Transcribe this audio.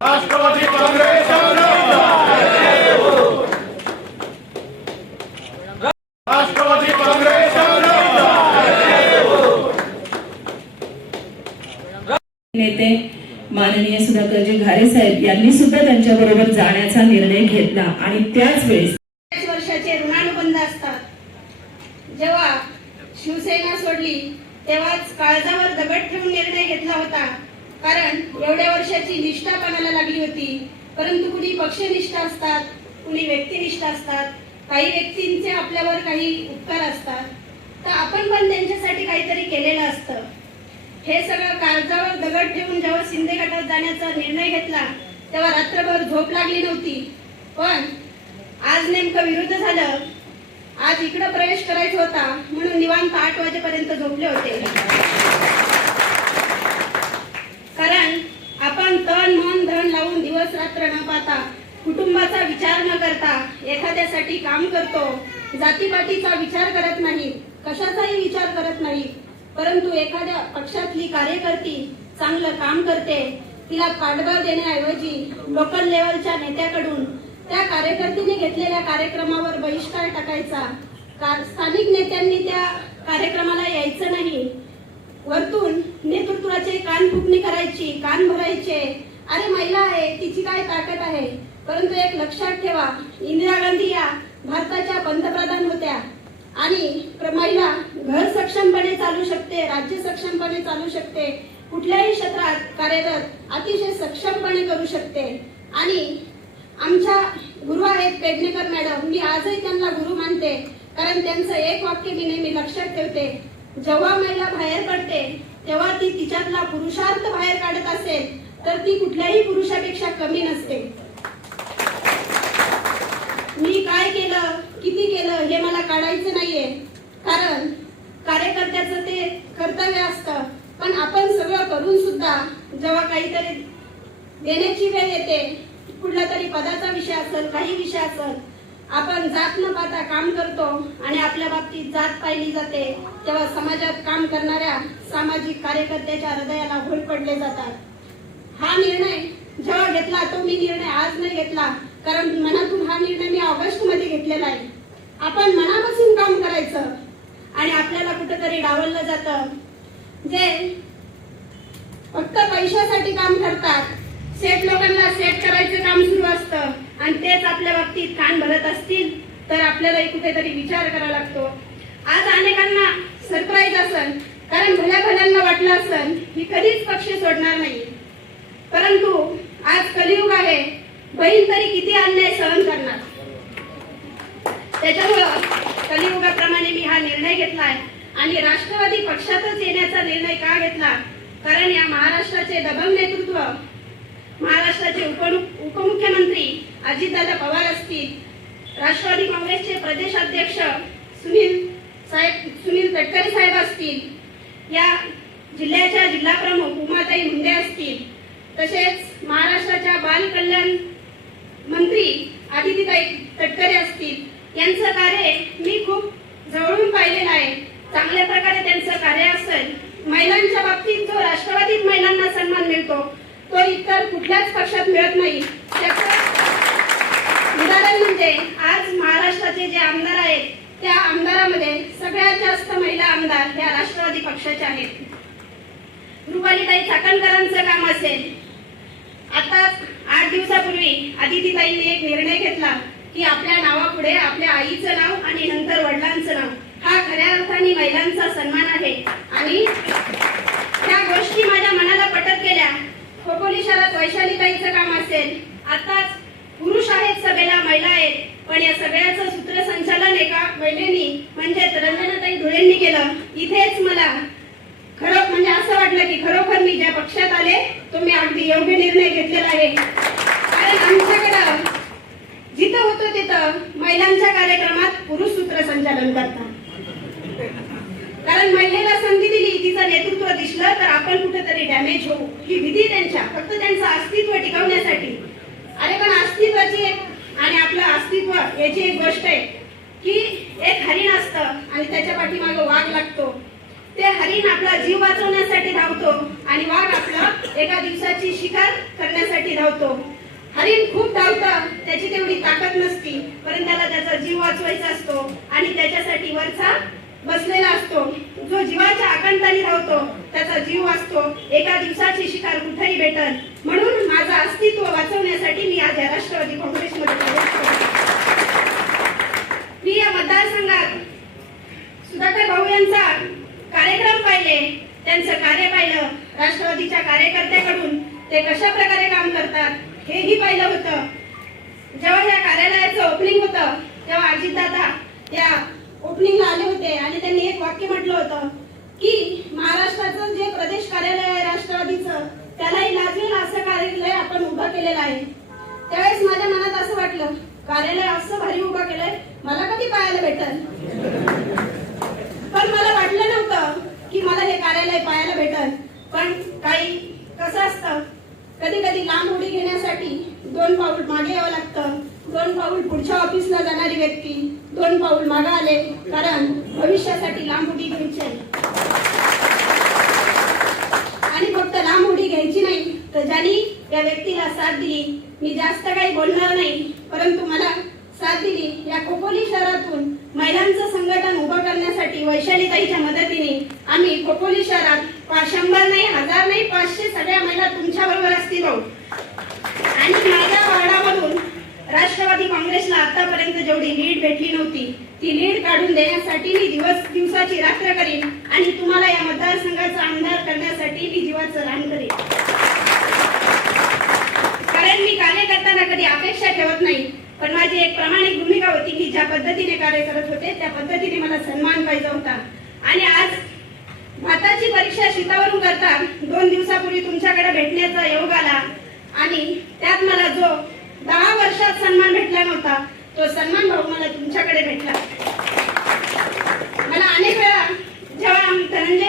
राष्ट्रवादी काँग्रेस राष्ट्रवादी काँग्रेस नेते माननीय सुधाकरजी घारे साहेब यांनी सुद्धा त्यांच्या बरोबर जाण्याचा निर्णय घेतला आणि त्याच वेळेस पाच वर्षाचे ऋणानुबंध असतात. जेव्हा शिवसेना सोडली तेव्हाच काळजावर दगड ठेवून निर्णय घेतला होता. कारण एवढ्या वर्षाची निष्ठा पणाला लागली होती. परंतु कुणी पक्षनिष्ठा असतात कुणी व्यक्तिनिष्ठा असतात काही व्यक्तींचे आपल्यावर काही उपकार असतात. तर आपण पण त्यांच्यासाठी काहीतरी केलेलं असतं. हे सगळं काळजावर दगड ठेवून जेव्हा शिंदे गटात जाण्याचा निर्णय घेतला तेव्हा रात्रभर झोप लागली नव्हती. पण आज नेमकं विरुद्ध झालं. आज इकडं प्रवेश करायचा होता म्हणून निवांत आठ वाजेपर्यंत झोपले होते कारण आपण तन मन धन लावून दिवस रात्र न पाहता कुटुंबाचा विचार न करता एखाद्यासाठी काम करतो. जातीपातीचा विचार करत नाही. कशाचाही विचार करत नाही. परंतु एखाद्या पक्षातली कार्यकर्ती चांगलं काम करते. तिला पाठबळ देण्याऐवजी लोकल लेवलच्या नेत्याकडून त्या कार्यकर्तीने घेतलेल्या कार्यक्रमावर बहिष्कार टाकायचा. का- स्थानिक नेत्यांनी त्या कार्यक्रमाला यायचं नाही. वरतून नेतृत्वाचे कान फुकणी करायची कान भरायचे. अरे महिला आहे तिची काय ताकद आहे? परंतु एक लक्षात ठेवा इंदिरा गांधी या भारताच्या पंतप्रधान होत्या. आणि प्र- महिला घर सक्षमपणे चालू शकते राज्य सक्षमपणे चालू शकते कुठल्याही क्षेत्रात कार्यरत अतिशय सक्षमपणे करू शकते. आणि आमच्या गुरु आहेत पेडणेकर मॅडम मी आजही त्यांना गुरु मानते कारण त्यांचं एक वाक्य मी नेहमी लक्षात ठेवते. जेव्हा महिला बाहेर पडते तेव्हा ती तिच्यातला पुरुषार्थ बाहेर काढत असेल तर ती कुठल्याही पुरुषापेक्षा कमी नसते. काय केलं? किती केलं? हे मला काढायचं नाहीये. कारण कार्यकर्त्याचं ते कर्तव्य असतं. पण आपण सगळं करून सुद्धा जेव्हा काहीतरी देण्याची वेळ येते कुठला तरी पदाचा विषय असेल काही विषय असेल आपण जात न पाहता काम करतो आणि आपल्या बाबतीत जात पाहिली जाते तेव्हा समाजात काम करणाऱ्या सामाजिक कार्यकर्त्याच्या हृदयाला होळ पडले जातात. हा निर्णय जेव्हा घेतला तो मी निर्णय आज नाही घेतला कारण मनातून हा निर्णय मी ऑगस्टमध्ये घेतलेला आहे. आपण मनापासून काम करायचं आणि आपल्याला कुठेतरी डावललं जातं. जे फक्त पैशासाठी काम करतात सेट लोकांना सेट करायचं काम सुरू असतं आणि तेच आपल्या बाबतीत कान भरत असतील तर आपल्यालाही कुठेतरी विचार करावा लागतो. आज अनेकांना सरप्राईज असन कारण भल्या भल्यांना वाटलं असन ही कधीच पक्ष सोडणार नाही. परंतु आज कलियुग आहे बहीण तरी किती अन्याय सहन करणार? त्याच्यामुळं कलियुगाप्रमाणे मी हा निर्णय घेतलाय. आणि राष्ट्रवादी पक्षातच येण्याचा निर्णय का घेतला? कारण या महाराष्ट्राचे दबंग नेतृत्व महाराष्ट्राचे उपमुख्यमंत्री अजितदादा पवार असतील. राष्ट्रवादी काँग्रेसचे प्रदेशाध्यक्ष सुनील साहेब सुनील तटकरे साहेब असतील. या जिल्ह्याच्या जिल्हाप्रमुख उमाताई मुंडे असतील. तसेच महाराष्ट्राच्या बाल कल्याण मंत्री आदितीताई तटकरे असतील यांचं कार्य मी खूप जवळून पाहिलेलं आहे. चांगल्या प्रकारे त्यांचं कार्य असेल महिलांच्या बाबतीत जो राष्ट्रवादीत महिलांना सन्मान मिळतो तो इतर कुठल्याच पक्षात मिळत नाही. त्याचं उदाहरण म्हणजे आज महाराष्ट्राचे जे आमदार आहेत त्या आमदारामध्ये सगळ्यात जास्त महिला आमदार ह्या राष्ट्रवादी पक्षाच्या आहेत. रुपालीताई चाकणकरांचं काम असेल. आता आठ दिवसापूर्वी आदितीताईंनी एक निर्णय घेतला की आपल्या नावापुढे आपल्या आईचं नाव आणि नंतर वडिलांचं नाव हा खऱ्या अर्थाने महिलांचा सन्मान आहे. आणि त्या गोष्टी माझ्या मनाला पटत गेल्या. खोपोली शहरात वैशालीताईचं काम असेल. आताच पुरुष आहेत सभेला महिला आहेत. पण या सगळ्याचं सूत्रसंचालन एका महिलेनी म्हणजेच रंजनाताई धुळेंनी केलं. इथेच मला खरं म्हणजे असं वाटलं की खरोखर मी ज्या पक्षात आले तो मी अगदी योग्य निर्णय घेतलेला आहे. कारण आमच्याकडं जिथं होतो तिथं महिलांच्या कार्यक्रमात पुरुष सूत्रसंचालन करतात. कारण महिलेला संधी दिली तिचं नेतृत्व दिसलं तर आपण कुठेतरी डॅमेज होऊ. ही विधी त्यांच्या फक्त त्यांचं अस्तित्व टिकवण्यासाठी. अरे पण अस्तित्वाची आणि आपलं अस्तित्व याची एक गोष्ट आहे की एक हरिण असतं आणि त्याच्या पाठीमागे वाघ लागतो. ते हरिण आपला जीव वाचवण्यासाठी धावतो आणि वाघ आपला एका दिवसाची शिकार करण्यासाठी धावतो. हरिण खूप धावतं त्याची तेवढी ताकद नसती परंतु त्याला त्याचा जीव वाचवायचा असतो आणि त्याच्यासाठी वरचा बसलेला असतो. जो जीवाच्या आकांताने धावतो त्याचा जीव वाचतो. एका दिवसाची शिकार कुठेही भेटल म्हणून माझं अस्तित्व वाचवण्यासाठी मी आज या राष्ट्रवादी काँग्रेसमध्ये प्रवेश करतो मी या मतदारसंघात सुधाकर भाऊ यांचा कार्यक्रम पाहिले. त्यांचं कार्य पाहिलं. राष्ट्रवादीच्या कार्यकर्त्याकडून ते कशा प्रकारे काम करतात हेही पाहिलं होतं. जेव्हा या कार्यालयाचं ओपनिंग होतं तेव्हा अजितदादा त्या ओपनिंगला आले होते आणि त्यांनी एक वाक्य म्हटलं होतं की महाराष्ट्राचं जे प्रदेश कार्यालय आहे राष्ट्रवादीचं त्यालाही लाजवेल असं कार्यालय आपण उभं केलेलं आहे. त्यावेळेस माझ्या मनात असं वाटलं कार्यालय असं भारी उभं केलंय मला कधी पाहायला भेटल पण मला वाटलं नव्हतं की मला पाहायला भेटत पण काही कसं असतं? कधी कधी लांब उडी घेण्यासाठी दोन पाऊल मागे यावं लागतं. दोन पाऊल पुढच्या ऑफिसला जाणारी व्यक्ती दोन पाऊल मागे आले कारण भविष्यासाठी लांब उडी घ्यायची आहे. आणि फक्त लांब उडी घ्यायची नाही तर ज्यांनी या व्यक्तीला साथ दिली मी जास्त काही बोलणार नाही परंतु मला साथ दिली. या खोपोली शहरातून महिलांचं संघटन उभं करण्यासाठी वैशालीताईच्या मदतीने आम्ही खोपोली शहरात शंभर नाही हजार नाही पाचशे सगळ्या महिला तुमच्या बरोबर असतील आणि माझ्या वार्डामधून राष्ट्रवादी काँग्रेसला आतापर्यंत जेवढी लीड भेटली नव्हती ती लीड काढून देण्यासाठी मी दिवस दिवसाची रात्र करीन आणि तुम्हाला या मतदारसंघाचा आमदार करण्यासाठी मी जीवाचं रान करेन. कारण मी कार्य करताना कधी अपेक्षा ठेवत नाही. पण माझी एक प्रामाणिक भूमिका होती की ज्या पद्धतीने कार्य करत होते त्या पद्धतीने मला सन्मान पाहिजे होता. आणि आज भाताची परीक्षा शीतावरून करता दोन दिवसापूर्वी तुमच्याकडे भेटण्याचा योग आला. आणि त्यात मला जो दहा वर्षात सन्मान भेटला नव्हता तो सन्मान भाऊ मला तुमच्याकडे भेटला. मला अनेक वेळा जेव्हा धनंजय